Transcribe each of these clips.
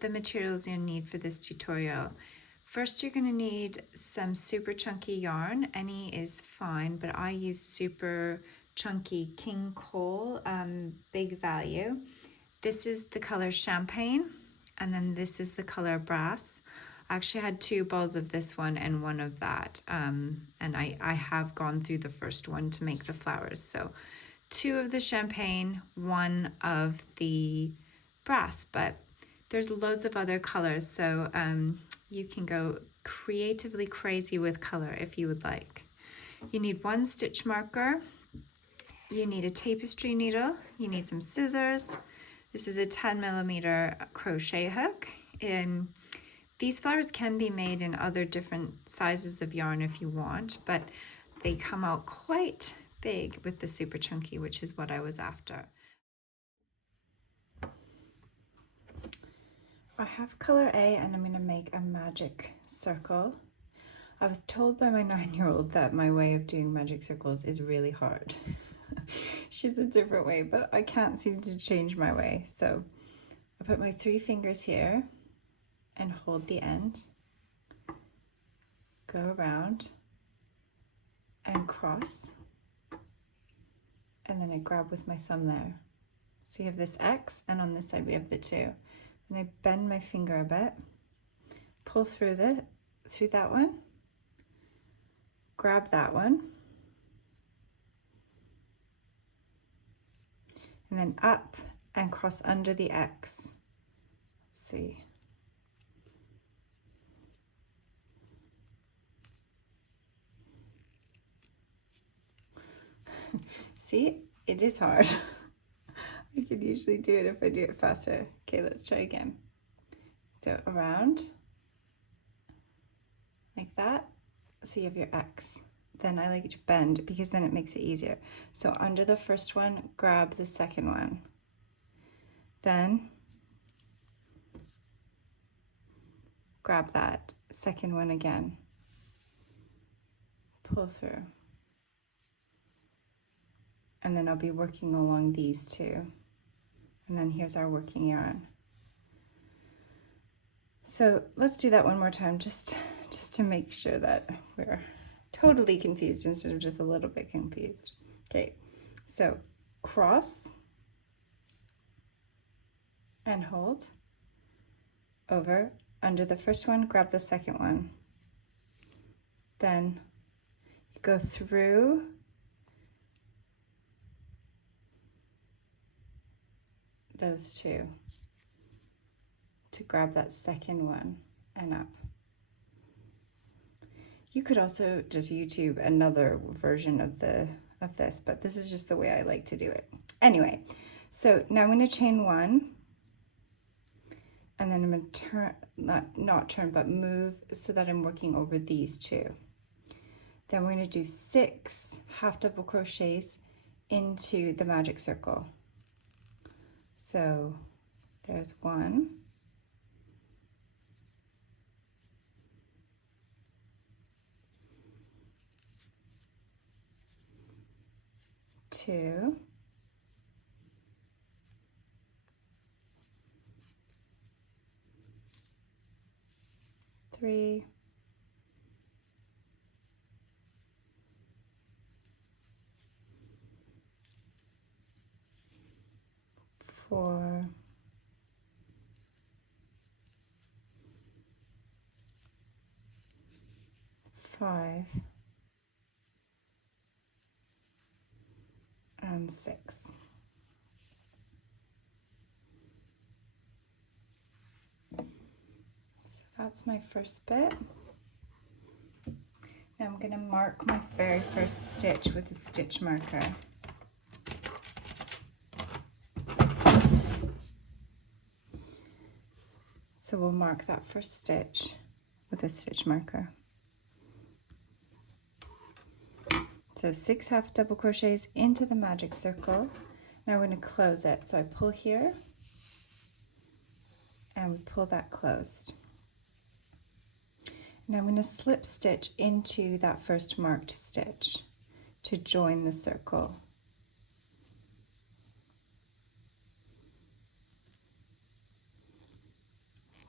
the materials you'll need for this tutorial. First, you're going to need some super chunky yarn. Any is fine, but I use super chunky King Cole, big value. This is the color Champagne, and then this is the color Brass. I actually had 2 balls of this one and 1 of that, and I have gone through the first one to make the flowers. So 2 of the Champagne, 1 of the Brass, but there's loads of other colors, so you can go creatively crazy with color if you would like. You need 1 stitch marker, you need a tapestry needle, you need some scissors. This is a 10mm crochet hook. And these flowers can be made in other different sizes of yarn if you want, but they come out quite big with the super chunky, which is what I was after. I have color A and I'm going to make a magic circle. I was told by my 9-year-old that my way of doing magic circles is really hard. She's a different way, but I can't seem to change my way. So I put my 3 fingers here and hold the end, go around and cross, and then I grab with my thumb there. So you have this X, and on this side we have the 2. And I bend my finger a bit, pull through that one, grab that one, and then up and cross under the X. Let's see. See, it is hard. I could usually do it if I do it faster. Okay, let's try again. So around, like that. So you have your X. Then I like to bend because then it makes it easier. So under the first one, grab the second one. Then grab that second one again. Pull through. And then I'll be working along these 2. And then here's our working yarn. So let's do that one more time, just to make sure that we're totally confused instead of just a little bit confused. Okay, so cross and hold over under the first one, grab the second one. Then you go through those 2 to grab that second one and up. You could also just YouTube another version of this, but this is just the way I like to do it. Anyway, so now I'm going to chain 1, and then I'm going to turn, not turn, but move so that I'm working over these 2. Then we're going to do 6 half double crochets into the magic circle. So there's 1, 2, 3, 4, 5, and 6. So that's my first bit. Now I'm going to mark my very first stitch with a stitch marker. So we'll mark that first stitch with a stitch marker. So 6 half double crochets into the magic circle. Now we're going to close it. So I pull here and we pull that closed. Now I'm going to slip stitch into that first marked stitch to join the circle.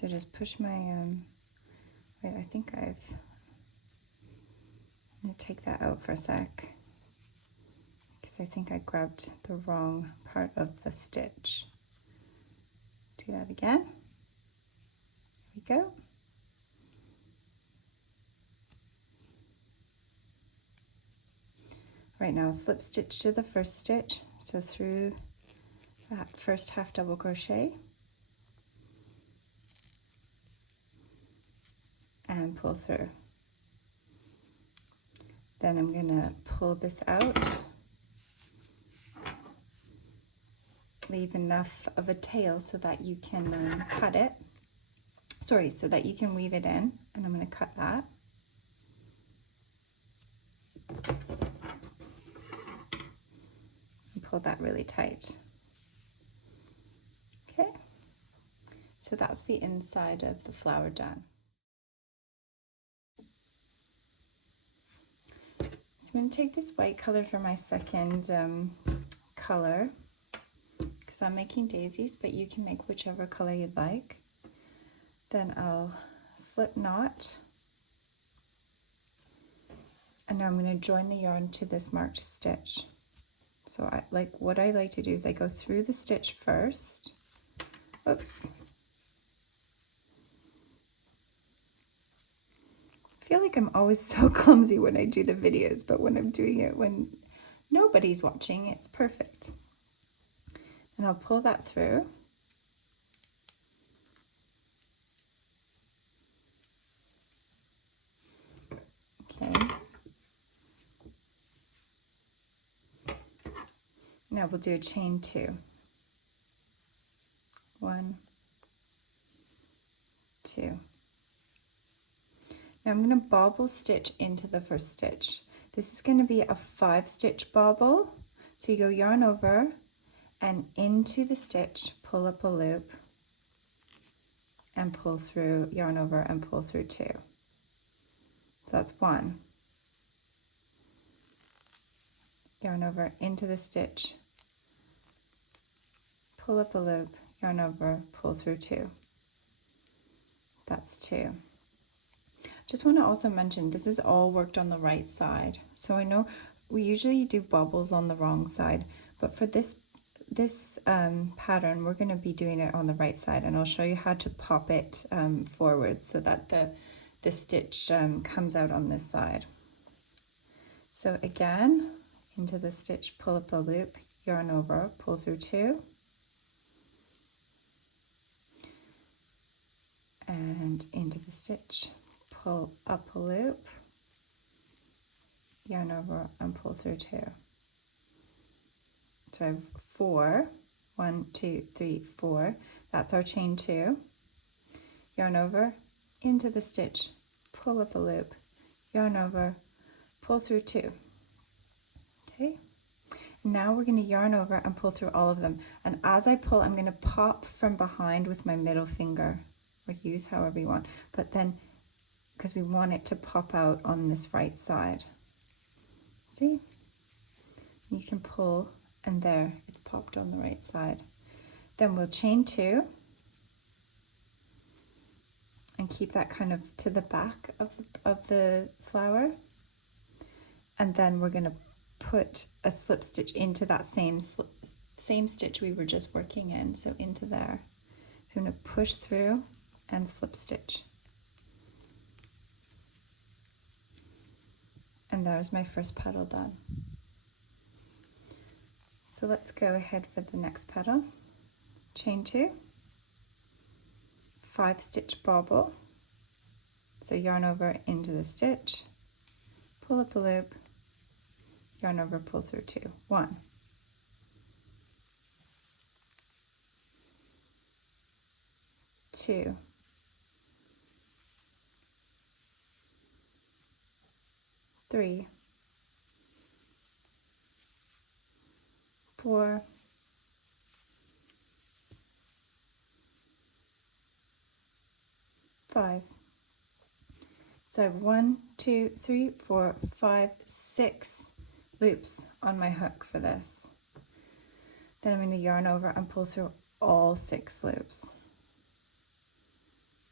So just push my, wait, I think I'm gonna take that out for a sec, because I think I grabbed the wrong part of the stitch. Do that again. There we go. Right now, slip stitch to the first stitch, so through that first half double crochet, and pull through. Then I'm gonna pull this out, leave enough of a tail so that you can cut it. Sorry, so that you can weave it in, and I'm gonna cut that. And pull that really tight. Okay, so that's the inside of the flower done. So I'm going to take this white color for my second color, because I'm making daisies, but you can make whichever color you'd like. Then I'll slip knot, and now I'm going to join the yarn to this marked stitch. So what I like to do is I go through the stitch first. Oops. I feel like I'm always so clumsy when I do the videos, but when I'm doing it when nobody's watching, it's perfect. And I'll pull that through. Okay. Now we'll do a chain 2. 1, 2. Now I'm going to bobble stitch into the first stitch. This is going to be a 5-stitch bobble. So you go yarn over and into the stitch, pull up a loop, and pull through, yarn over and pull through 2. So that's 1. Yarn over into the stitch, pull up a loop, yarn over, pull through 2. That's 2. Just want to also mention, this is all worked on the right side. So I know we usually do bobbles on the wrong side, but for this pattern, we're going to be doing it on the right side, and I'll show you how to pop it forward so that the stitch comes out on this side. So again, into the stitch, pull up a loop, yarn over, pull through 2. And into the stitch, pull up a loop, yarn over and pull through 2. So I have 4, 1, 2, 3, 4. That's our chain 2. Yarn over, into the stitch, pull up a loop, yarn over, pull through 2. Okay. Now we're going to yarn over and pull through all of them. And as I pull, I'm going to pop from behind with my middle finger, or use however you want. But then, because we want it to pop out on this right side. See? You can pull, and there, it's popped on the right side. Then we'll chain 2 and keep that kind of to the back of the flower. And then we're going to put a slip stitch into that same stitch we were just working in, so into there. So I'm going to push through and slip stitch. And there's my first petal done. So let's go ahead for the next petal. Chain 2, 5-stitch bobble. So yarn over into the stitch, pull up a loop, yarn over, pull through 2. 1. 2. 3. 4. 5. So I have 1, 2, 3, 4, 5, 6 loops on my hook for this. Then I'm going to yarn over and pull through all 6 loops.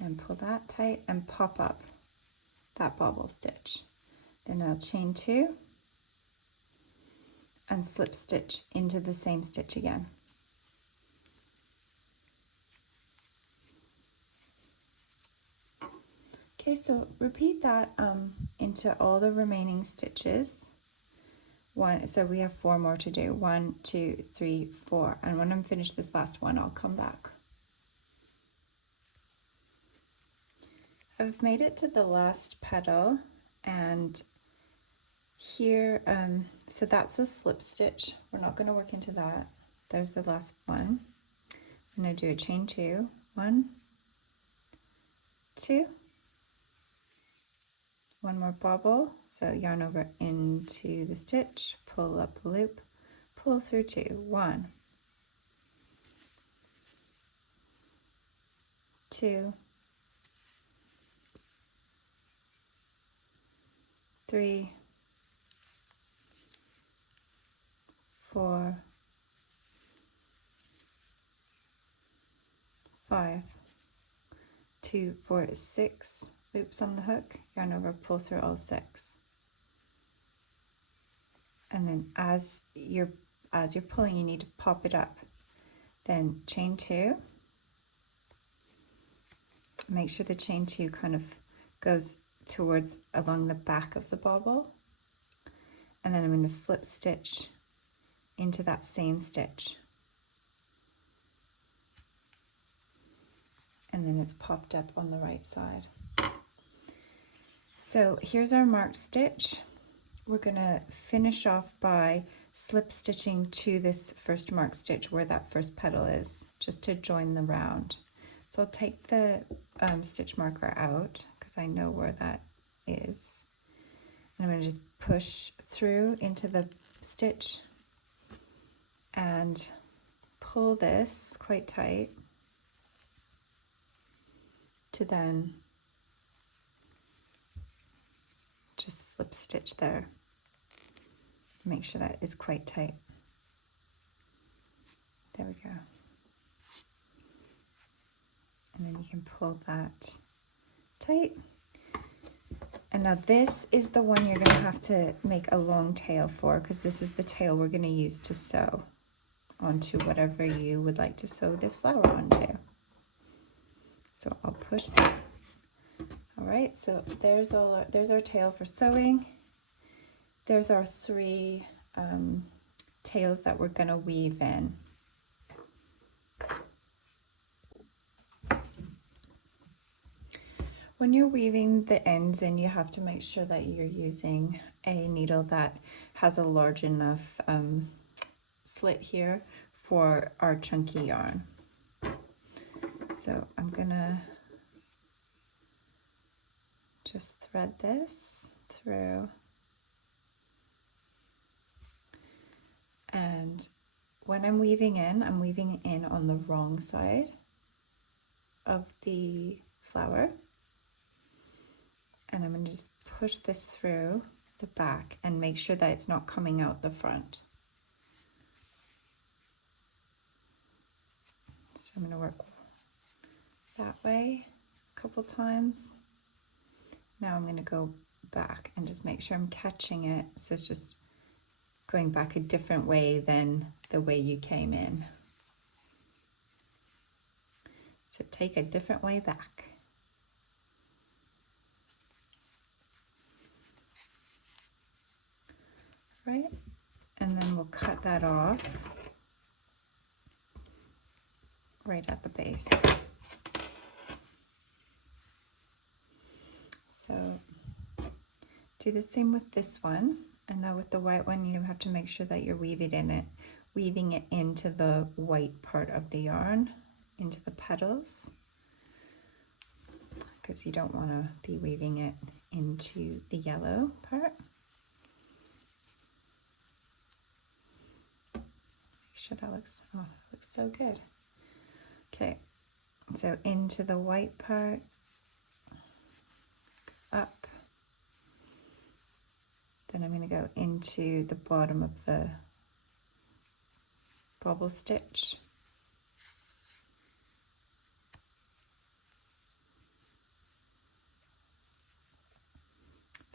and pull that tight and pop up that bobble stitch. Then I'll chain 2 and slip stitch into the same stitch again. Okay, so repeat that into all the remaining stitches. So we have 4 more to do. 1, 2, 3, 4. And when I'm finished this last one, I'll come back. I've made it to the last petal, and here, so that's the slip stitch. We're not going to work into that. There's the last one. I'm going to do a chain 2. 1, 2. One more bobble, so yarn over into the stitch, pull up a loop, pull through 2. 1, 2, 3, 4, 5, 2, 4, 6 loops on the hook, yarn over, pull through all 6. And then as you're pulling, you need to pop it up. Then chain 2. Make sure the chain 2 kind of goes towards along the back of the bobble. And then I'm going to slip stitch into that same stitch. And then it's popped up on the right side. So here's our marked stitch. We're going to finish off by slip stitching to this first marked stitch where that first petal is, just to join the round. So I'll take the stitch marker out because I know where that is. And I'm going to just push through into the stitch and pull this quite tight to then just slip stitch there. Make sure that is quite tight. There we go. And then you can pull that tight. And now this is the one you're going to have to make a long tail for, because this is the tail we're going to use to sew onto whatever you would like to sew this flower onto. So I'll push that. All right, so there's our tail for sewing. There's our 3 tails that we're going to weave in. When you're weaving the ends in, you have to make sure that you're using a needle that has a large enough slit here for our chunky yarn. So I'm gonna just thread this through, and when I'm weaving in on the wrong side of the flower, and I'm going to just push this through the back and make sure that it's not coming out the front. So I'm going to work that way a couple times. Now I'm going to go back and just make sure I'm catching it, so it's just going back a different way than the way you came in. So take a different way back. Right, and then we'll cut that off right at the base. So do the same with this one, and now with the white one you have to make sure that you're weaving it into the white part of the yarn, into the petals, because you don't want to be weaving it into the yellow part. Sure that looks so good. Okay, so into the white part, up, then I'm going to go into the bottom of the bobble stitch,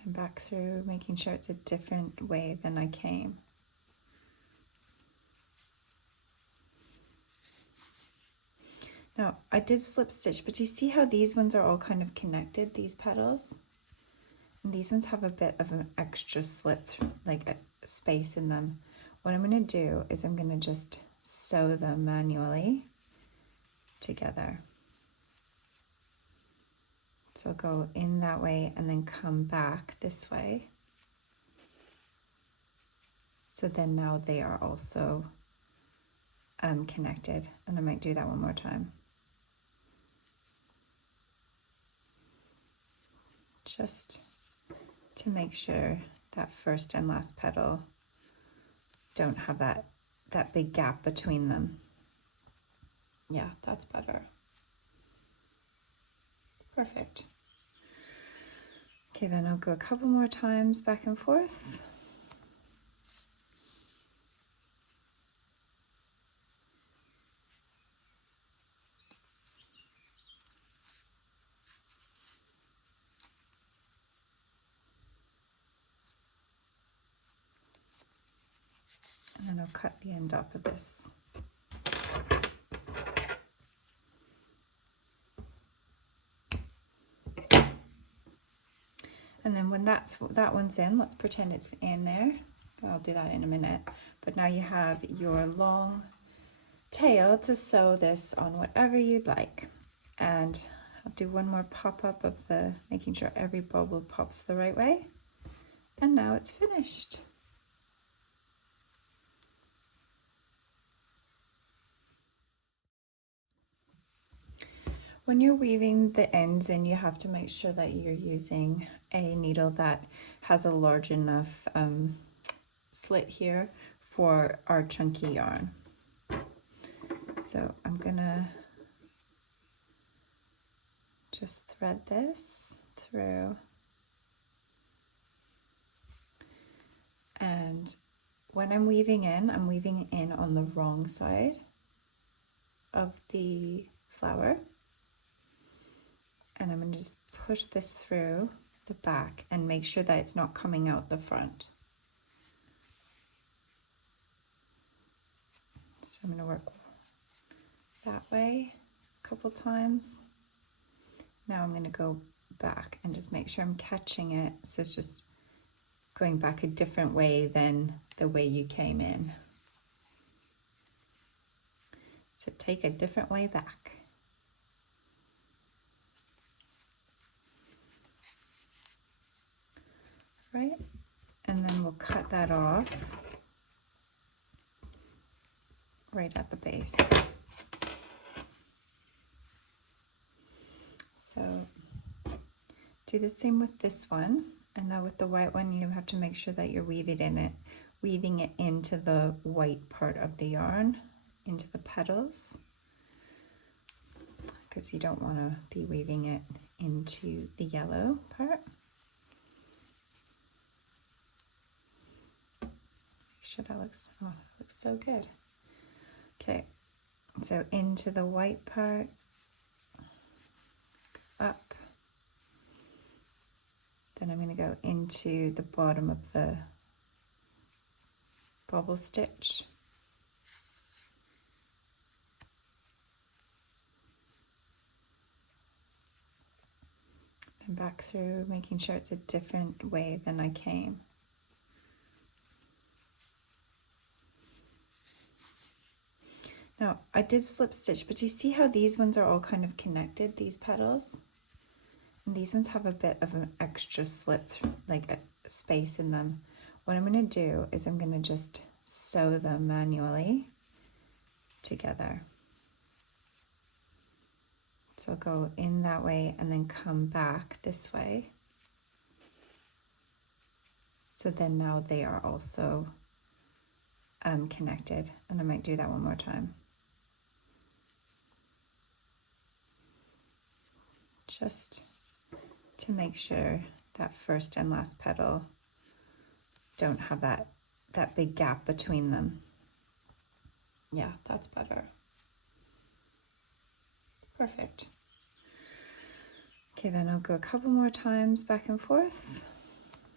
Then back through, making sure it's a different way than I came. Now, I did slip stitch, but you see how these ones are all kind of connected, these petals? And these ones have a bit of an extra slit, like a space in them. What I'm going to do is I'm going to just sew them manually together. So I'll go in that way and then come back this way. So then now they are also connected, and I might do that one more time. Just to make sure that first and last petal don't have that big gap between them. Yeah, that's better. Perfect. Okay, then I'll go a couple more times back and forth. And then I'll cut the end off of this. And then when that one's in, let's pretend it's in there. I'll do that in a minute. But now you have your long tail to sew this on whatever you'd like. And I'll do one more pop-up of the, making sure every bubble pops the right way. And now it's finished. When you're weaving the ends in, you have to make sure that you're using a needle that has a large enough slit here for our chunky yarn. So I'm gonna just thread this through. And when I'm weaving in on the wrong side of the flower. And I'm going to just push this through the back and make sure that it's not coming out the front. So I'm going to work that way a couple times. Now I'm going to go back and just make sure I'm catching it. So it's just going back a different way than the way you came in. So take a different way back. Right, and then we'll cut that off right at the base. So do the same with this one, and now with the white one you have to make sure that you're weaving it into the white part of the yarn, into the petals, because you don't want to be weaving it into the yellow part. Sure that looks so good. Okay, so into the white part, up, then I'm going to go into the bottom of the bobble stitch, then back through, making sure it's a different way than I came. Now, I did slip stitch, but you see how these ones are all kind of connected, these petals? And these ones have a bit of an extra slit, like a space in them. What I'm going to do is I'm going to just sew them manually together. So I'll go in that way and then come back this way. So then now they are also connected, and I might do that one more time. Just to make sure that first and last petal don't have that big gap between them. Yeah, that's better. Perfect. Okay, then I'll go a couple more times back and forth.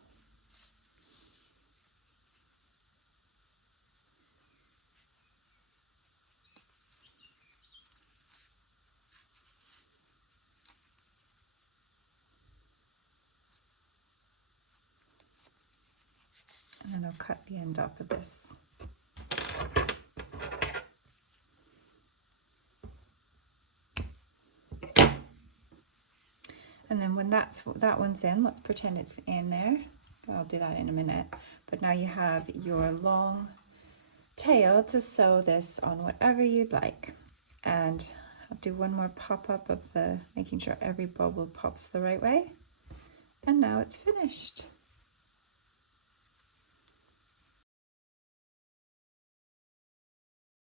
And then I'll cut the end off of this. And then when that one's in, let's pretend it's in there. I'll do that in a minute. But now you have your long tail to sew this on whatever you'd like. And I'll do one more pop-up of making sure every bubble pops the right way. And now it's finished.